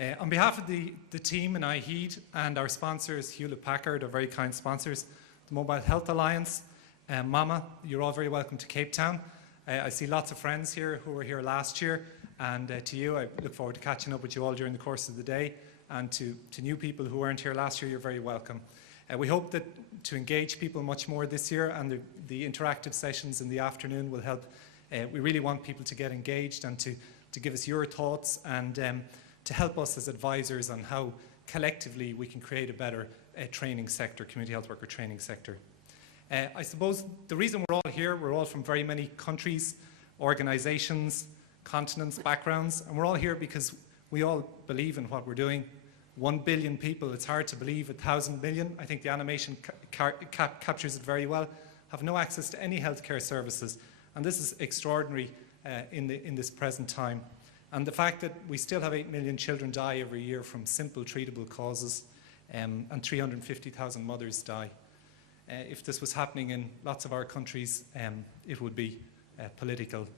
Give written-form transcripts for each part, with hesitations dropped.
On behalf of the team in iheed and our sponsors, Hewlett-Packard, our very kind sponsors, the Mobile Health Alliance, Mama, you're all very welcome to Cape Town. I see lots of friends here who were here last year, and to you, I look forward to catching up with you all during the course of the day, and to new people who weren't here last year, you're very welcome. We hope that to engage people much more this year, and the interactive sessions in the afternoon will help. We really want people to get engaged and to give us your thoughts and to help us as advisors on how collectively we can create a better training sector, community health worker training sector. I suppose the reason we're all here, we're all from very many countries, organizations, continents, backgrounds, and we're all here because we all believe in what we're doing. 1 billion people, it's hard to believe, 1,000 million, I think the animation captures it very well, have no access to any healthcare services, and this is extraordinary in this present time. And the fact that we still have 8 million children die every year from simple treatable causes, and 350,000 mothers die. If this was happening in lots of our countries, it would be political.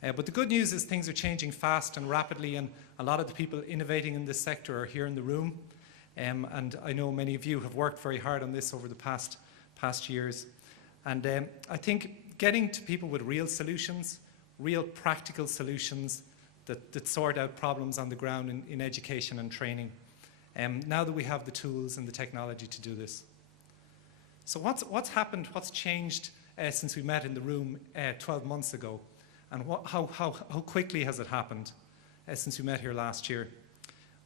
But the good news is things are changing fast and rapidly, and a lot of the people innovating in this sector are here in the room. And I know many of you have worked very hard on this over the past years. And I think getting to people with real solutions, real practical solutions that sort out problems on the ground in education and training, now that we have the tools and the technology to do this. So what's happened, what's changed since we met in the room 12 months ago? And how quickly has it happened since we met here last year?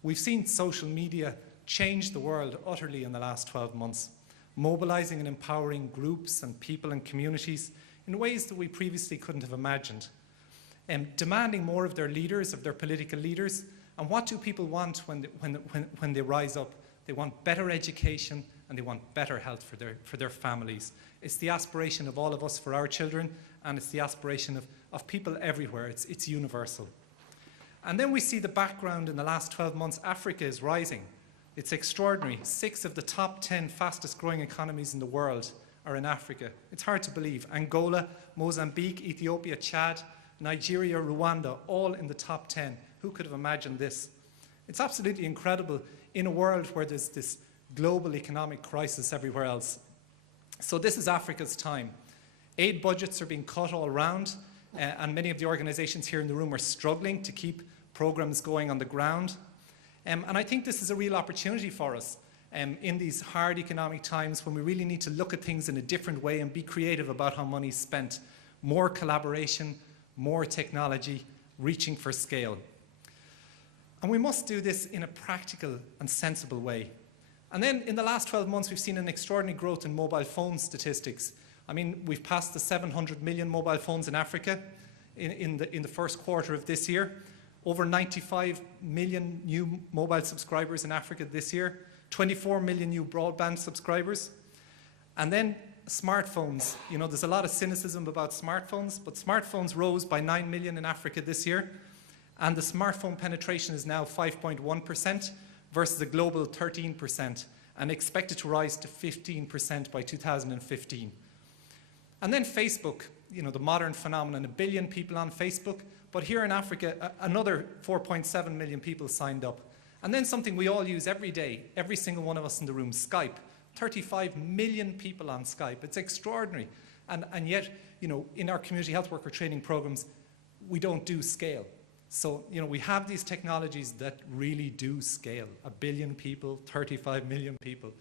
We've seen social media change the world utterly in the last 12 months, mobilizing and empowering groups and people and communities in ways that we previously couldn't have imagined, demanding more of their leaders, of their political leaders. And what do people want when they rise up? They want better education and they want better health for their families. It's the aspiration of all of us for our children, and it's the aspiration of people everywhere. It's universal. And then we see the background in the last 12 months. Africa is rising. It's extraordinary. 6 of the top 10 fastest growing economies in the world are in Africa. It's hard to believe. Angola, Mozambique, Ethiopia, Chad, Nigeria, Rwanda, all in the top 10. Who could have imagined this? It's absolutely incredible in a world where there's this global economic crisis everywhere else. So this is Africa's time. Aid budgets are being cut all around, and many of the organizations here in the room are struggling to keep programs going on the ground. And I think this is a real opportunity for us in these hard economic times when we really need to look at things in a different way and be creative about how money is spent. More collaboration, more technology, reaching for scale. And we must do this in a practical and sensible way. And then in the last 12 months, we've seen an extraordinary growth in mobile phone statistics. I mean, we've passed the 700 million mobile phones in Africa in the first quarter of this year. Over 95 million new mobile subscribers in Africa this year. 24 million new broadband subscribers. And then smartphones. You know, there's a lot of cynicism about smartphones, but smartphones rose by 9 million in Africa this year. And the smartphone penetration is now 5.1% versus a global 13%, and expected to rise to 15% by 2015. And then Facebook, you know, the modern phenomenon, 1 billion people on Facebook, but here in Africa, another 4.7 million people signed up. And then something we all use every day, every single one of us in the room, Skype. 35 million people on Skype. It's extraordinary. And yet, you know, in our community health worker training programs, we don't do scale. So, you know, we have these technologies that really do scale. 1 billion people, 35 million people.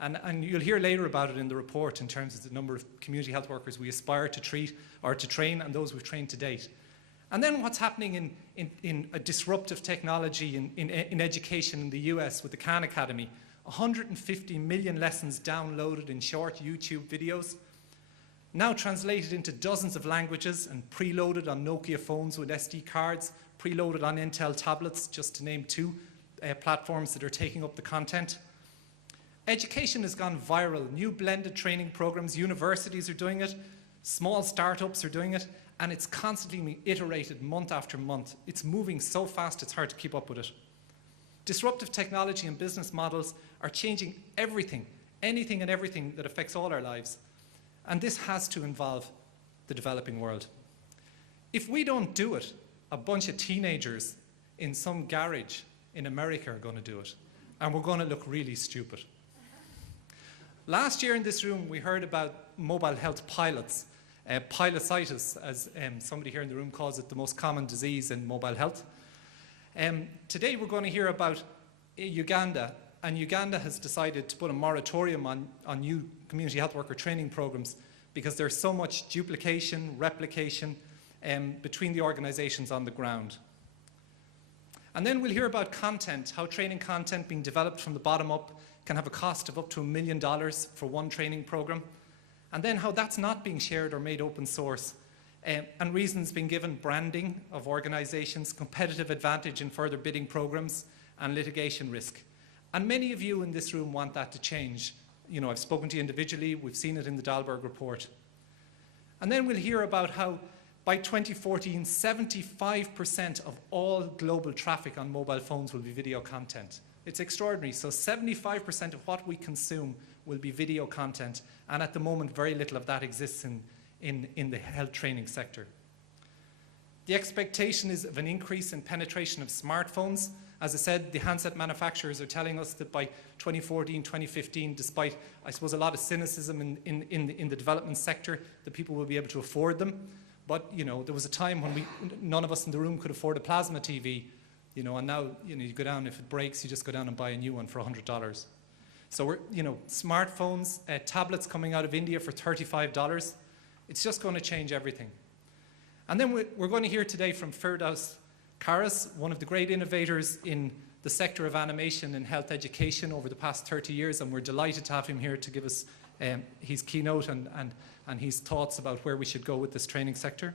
And you'll hear later about it in the report in terms of the number of community health workers we aspire to treat or to train and those we've trained to date. And then what's happening in a disruptive technology in education in the US with the Khan Academy. 150 million lessons downloaded in short YouTube videos, now translated into dozens of languages and preloaded on Nokia phones with SD cards, preloaded on Intel tablets, just to name 2 platforms that are taking up the content. Education has gone viral. New blended training programs, universities are doing it, small startups are doing it, and it's constantly being iterated month after month. It's moving so fast it's hard to keep up with it. Disruptive technology and business models are changing everything, anything and everything that affects all our lives. And this has to involve the developing world. If we don't do it, a bunch of teenagers in some garage in America are going to do it. And we're going to look really stupid. Last year in this room, we heard about mobile health pilots, pilocytis, as somebody here in the room calls it, the most common disease in mobile health. Today we're going to hear about Uganda, and Uganda has decided to put a moratorium on new community health worker training programs because there's so much duplication, replication between the organizations on the ground. And then we'll hear about content, how training content being developed from the bottom up can have a cost of up to $1 million for one training program. And then how that's not being shared or made open source. And reasons being given: branding of organizations, competitive advantage in further bidding programs, and litigation risk. And many of you in this room want that to change. You know, I've spoken to you individually, we've seen it in the Dahlberg report. And then we'll hear about how by 2014, 75% of all global traffic on mobile phones will be video content. It's extraordinary. So 75% of what we consume will be video content, and at the moment very little of that exists in the health training sector. The expectation is of an increase in penetration of smartphones. As I said, the handset manufacturers are telling us that by 2014, 2015, despite, I suppose, a lot of cynicism in the development sector, that people will be able to afford them. But, you know, there was a time when none of us in the room could afford a plasma TV, you know, and now, you know, you go down, if it breaks, you just go down and buy a new one for $100. So we're, you know, smartphones, tablets coming out of India for $35. It's just going to change everything. And then we're going to hear today from Firdaus Karas, one of the great innovators in the sector of animation and health education over the past 30 years, and we're delighted to have him here to give us his keynote and his thoughts about where we should go with this training sector.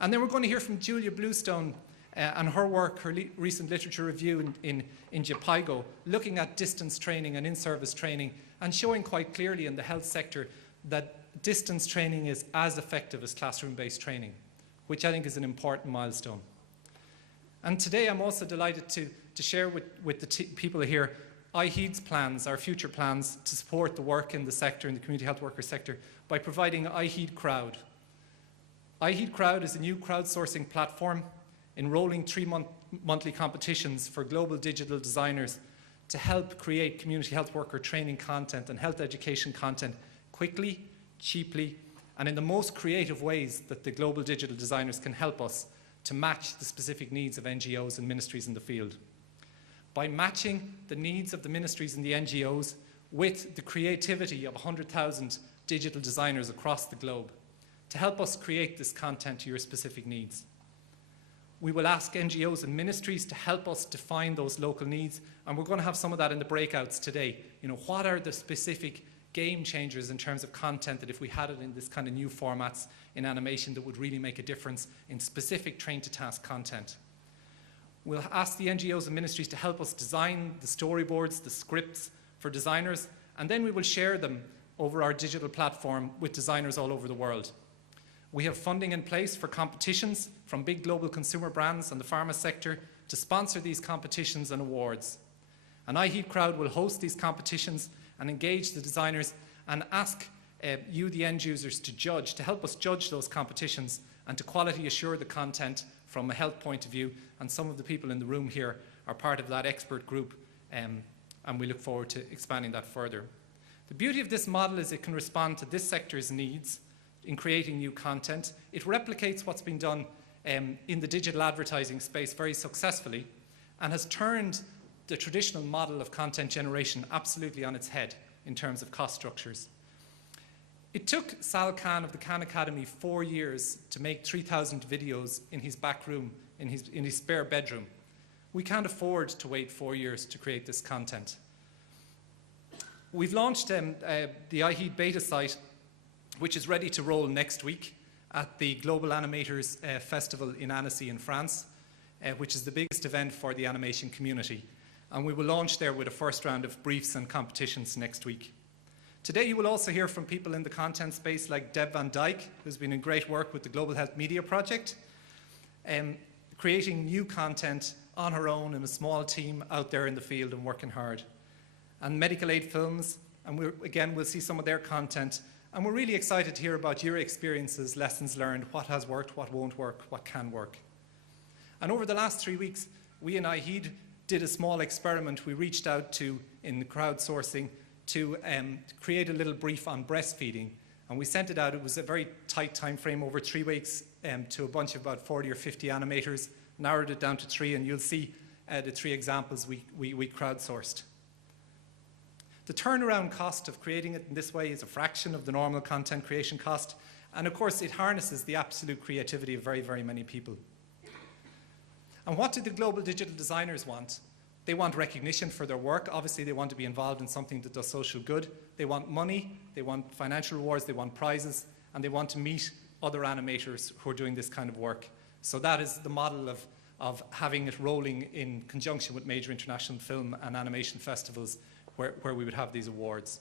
And then we're going to hear from Julia Bluestone and her work, her recent literature review in Japaigo, looking at distance training and in-service training, and showing quite clearly in the health sector that distance training is as effective as classroom-based training, which I think is an important milestone. And today I'm also delighted to share with the people here iheed's plans, our future plans to support the work in the sector, in the community health worker sector, by providing iheed Crowd. iheed Crowd is a new crowdsourcing platform enrolling 3 monthly competitions for global digital designers to help create community health worker training content and health education content quickly, cheaply, and in the most creative ways that the global digital designers can help us to match the specific needs of NGOs and ministries in the field. By matching the needs of the ministries and the NGOs with the creativity of 100,000 digital designers across the globe to help us create this content to your specific needs. We will ask NGOs and ministries to help us define those local needs, and we're going to have some of that in the breakouts today. You know, what are the specific game changers in terms of content that if we had it in this kind of new formats in animation that would really make a difference in specific train-to-task content. We'll ask the NGOs and ministries to help us design the storyboards, the scripts for designers, and then we will share them over our digital platform with designers all over the world. We have funding in place for competitions from big global consumer brands and the pharma sector to sponsor these competitions and awards. And iheed Crowd will host these competitions and engage the designers and ask you, the end users, to judge, to help us judge those competitions and to quality assure the content from a health point of view. And some of the people in the room here are part of that expert group, and we look forward to expanding that further. The beauty of this model is it can respond to this sector's needs in creating new content. It replicates what's been done in the digital advertising space very successfully and has turned the traditional model of content generation absolutely on its head in terms of cost structures. It took Sal Khan of the Khan Academy 4 years to make 3,000 videos in his back room, in his spare bedroom. We can't afford to wait 4 years to create this content. We've launched the iheed beta site, which is ready to roll next week at the Global Animators Festival in Annecy in France, which is the biggest event for the animation community. And we will launch there with a first round of briefs and competitions next week. Today you will also hear from people in the content space like Deb Van Dyke, who's been in great work with the Global Health Media Project, creating new content on her own in a small team out there in the field and working hard. And Medical Aid Films, and we'll see some of their content. And we're really excited to hear about your experiences, lessons learned, what has worked, what won't work, what can work. And over the last 3 weeks, we in iheed did a small experiment. We reached out to, in crowdsourcing, to create a little brief on breastfeeding. And we sent it out. It was a very tight time frame over 3 weeks to a bunch of about 40 or 50 animators, narrowed it down to 3, and you'll see the 3 examples we crowdsourced. The turnaround cost of creating it in this way is a fraction of the normal content creation cost. And of course, it harnesses the absolute creativity of very, very many people. And what do the global digital designers want? They want recognition for their work. Obviously, they want to be involved in something that does social good. They want money, they want financial rewards, they want prizes, and they want to meet other animators who are doing this kind of work. So that is the model of having it rolling in conjunction with major international film and animation festivals where we would have these awards.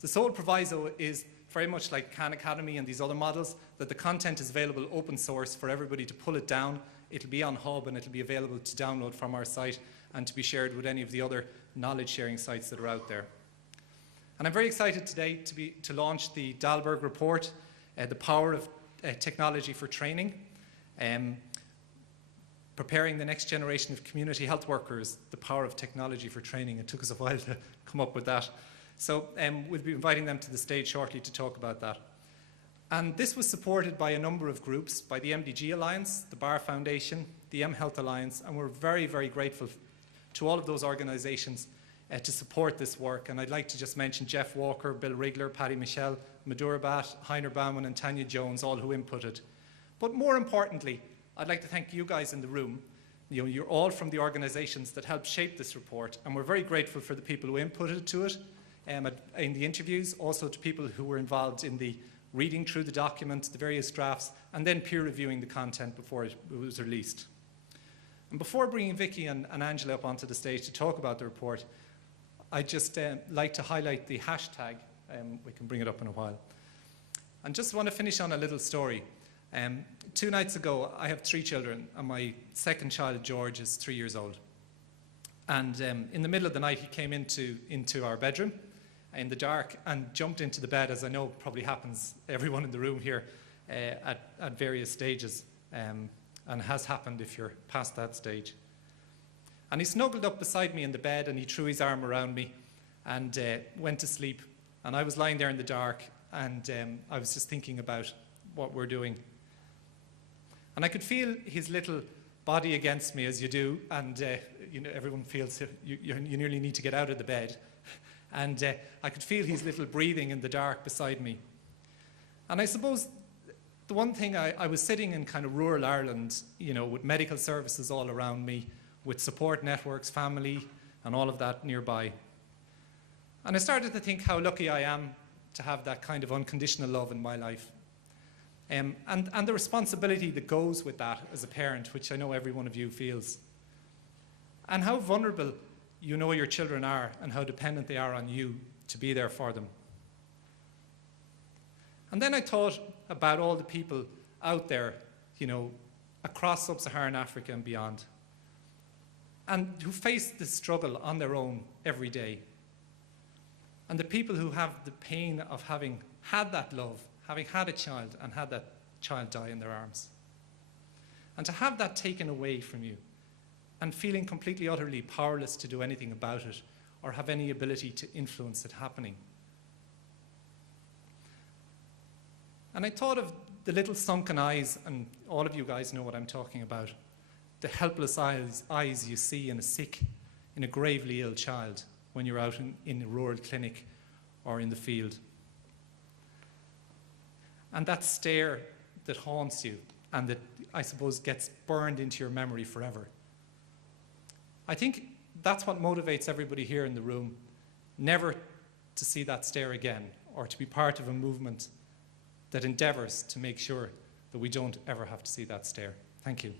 The sole proviso is very much like Khan Academy and these other models, that the content is available open source for everybody to pull it down. It'll be on Hub and it'll be available to download from our site and to be shared with any of the other knowledge sharing sites that are out there. And I'm very excited today to launch the Dahlberg report, The Power of Technology for Training, preparing the next generation of community health workers, the power of technology for training. It took us a while to come up with that. So we'll be inviting them to the stage shortly to talk about that. And this was supported by a number of groups, by the MDG Alliance, the Bar Foundation, the mHealth Alliance, and we're very, very grateful to all of those organizations to support this work. And I'd like to just mention Jeff Walker, Bill Rigler, Paddy Michelle, Madura Bat, Heiner Baumann, and Tanya Jones, all who inputted. But more importantly, I'd like to thank you guys in the room. You know, you're all from the organizations that helped shape this report, and we're very grateful for the people who inputted to it in the interviews, also to people who were involved in the reading through the document, the various drafts, and then peer reviewing the content before it was released. And before bringing Vicky and Angela up onto the stage to talk about the report, I'd just like to highlight the hashtag. We can bring it up in a while. And just want to finish on a little story. 2 nights ago, I have 3 children, and my second child, George, is 3 years old. And in the middle of the night, he came into our bedroom in the dark and jumped into the bed, as I know probably happens everyone in the room here at various stages, and has happened if you're past that stage. And he snuggled up beside me in the bed, and he threw his arm around me and went to sleep. And I was lying there in the dark, and I was just thinking about what we're doing. And I could feel his little body against me, as you do, and you know, everyone feels you nearly need to get out of the bed. And I could feel his little breathing in the dark beside me. And I suppose the one thing, I was sitting in kind of rural Ireland, you know, with medical services all around me, with support networks, family, and all of that nearby. And I started to think how lucky I am to have that kind of unconditional love in my life. And the responsibility that goes with that as a parent, which I know every one of you feels. And how vulnerable you know your children are, and how dependent they are on you to be there for them. And then I thought about all the people out there, you know, across sub-Saharan Africa and beyond, and who face this struggle on their own every day. And the people who have the pain of having had that love, having had a child and had that child die in their arms. And to have that taken away from you and feeling completely, utterly powerless to do anything about it or have any ability to influence it happening. And I thought of the little sunken eyes, and all of you guys know what I'm talking about, the helpless eyes you see in a gravely ill child when you're out in a rural clinic or in the field. And that stare that haunts you and that, I suppose, gets burned into your memory forever. I think that's what motivates everybody here in the room, never to see that stare again, or to be part of a movement that endeavours to make sure that we don't ever have to see that stare. Thank you.